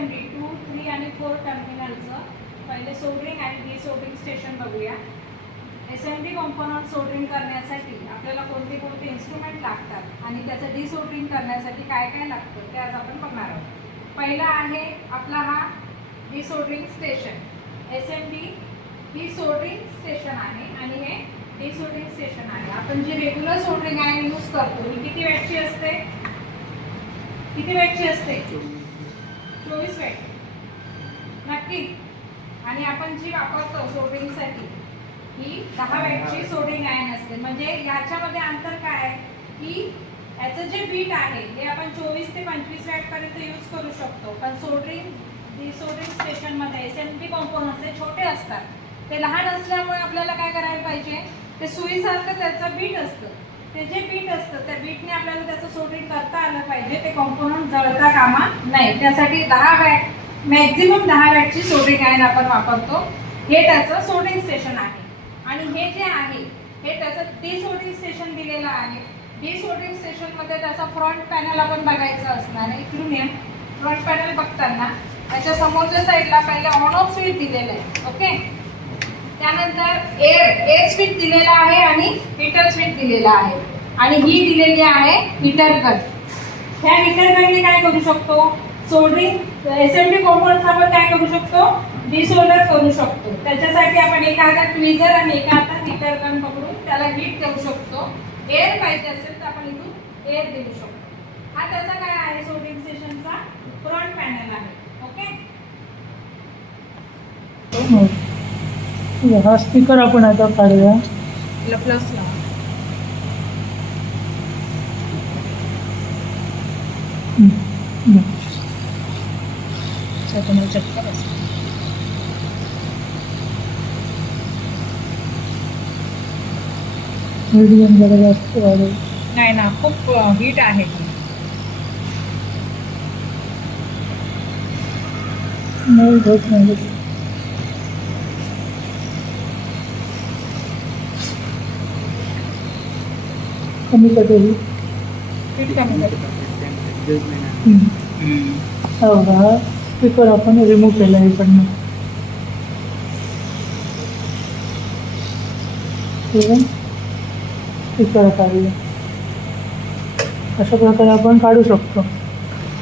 SMD 2, 3 आणि 4 टर्मिनलचं पहिले सोल्डरिंग आणि डिसोल्डरिंग स्टेशन बघूया. एसएमडी कॉम्पोनंट सोल्डरिंग करण्यासाठी आपल्याला कोणते कोणते इन्स्ट्रुमेंट लागतात आणि त्याचं डिसोल्डरिंग करण्यासाठी काय काय लागतं ते आज आपण बघणार आहोत. पहिला आहे आपला हा डिसोल्डरिंग स्टेशन. एसएमडी ही सोल्डरिंग स्टेशन आहे आणि हे डिसोल्डरिंग स्टेशन आहे. आपण जी रेग्युलर सोल्डरिंग आयर्न यूज करतो ही किती वॅटची असते? किती वॅटची असते? 24 वॅट. नक्की. आणि आपण जी वापरतो सोल्डरिंगसाठी ही 10 वॅटची सोल्डरिंग आयर्न असते. म्हणजे याच्यामध्ये अंतर काय आहे की याचं जे बीट आहे हे आपण 24 ते 25 वॅट पर्यंत यूज करू शकतो. पण सोल्डरिंग डिसोल्डरिंग स्टेशनमध्ये एसएमडी कॉम्पोनंट्स हे छोटे असतात. ते लहान असल्यामुळे आपल्याला काय करायला पाहिजे, ते सुईसारखं त्याचं बीट असतं. ते जे बीट असतं त्या बीटने आपल्याला त्याचं सोल्डरिंग करता आलं पाहिजे. ते कॉम्पोनंट जळता कामा नाही. त्यासाठी 10 वॅट मॅक्झिमम 10 वॅटची सोल्डरिंग आयर्न आपण वापरतो. हे त्याचं सोल्डरिंग स्टेशन आहे. आणि हे जे आहे हे त्याचं डिसोल्डरिंग स्टेशन दिलेलं आहे. डिसोल्डरिंग स्टेशनमध्ये त्याचा फ्रंट पॅनल आपण बघायचं असणार आहे. इकडून या फ्रंट पॅनल बघताना त्याच्या समोरच्या साईडला पहिले ऑन ऑफ स्विच दिलेलं आहे. ओके. त्यानंतर एअर स्विच दिलेला आहे आणि हीटर स्विच दिलेला आहे. आणि ही दिलेली आहे हीटर गन. ह्या हीटर गनने काय करू शकतो, सोल्डरिंग एसएमडी कॉम्पोनंट्स आपण काय करू शकतो, डिसोल्डर करू शकतो. त्याच्यासाठी आपण एका हातात ट्विझर आणि एका हातात हीटर गन पकडून त्याला हीट देऊ शकतो. एअर पाहिजे असेल तर आपण इथून एअर देऊ शकतो. हा त्याचा काय आहे सोल्डरिंग स्टेशनचा फ्रंट पॅनल आहे. ओके. हा स्पीकर आपण आता काढूया. प्लस लावा. मीडियम जरा जास्त वाढेल. नाही ना, खूप हीट आहे. नाही होत नाही. कमी करेल. हीट कमी करतो. हा स्पीकर आपण रिमूव्ह केला इकडनं. स्पीकर काढूया. अशा प्रकारे आपण काढू शकतो.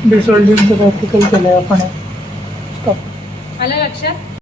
डिसोल्डरिंगचं प्रॅक्टिकल केलं आहे आपण. स्टॉप. आलं लक्षात?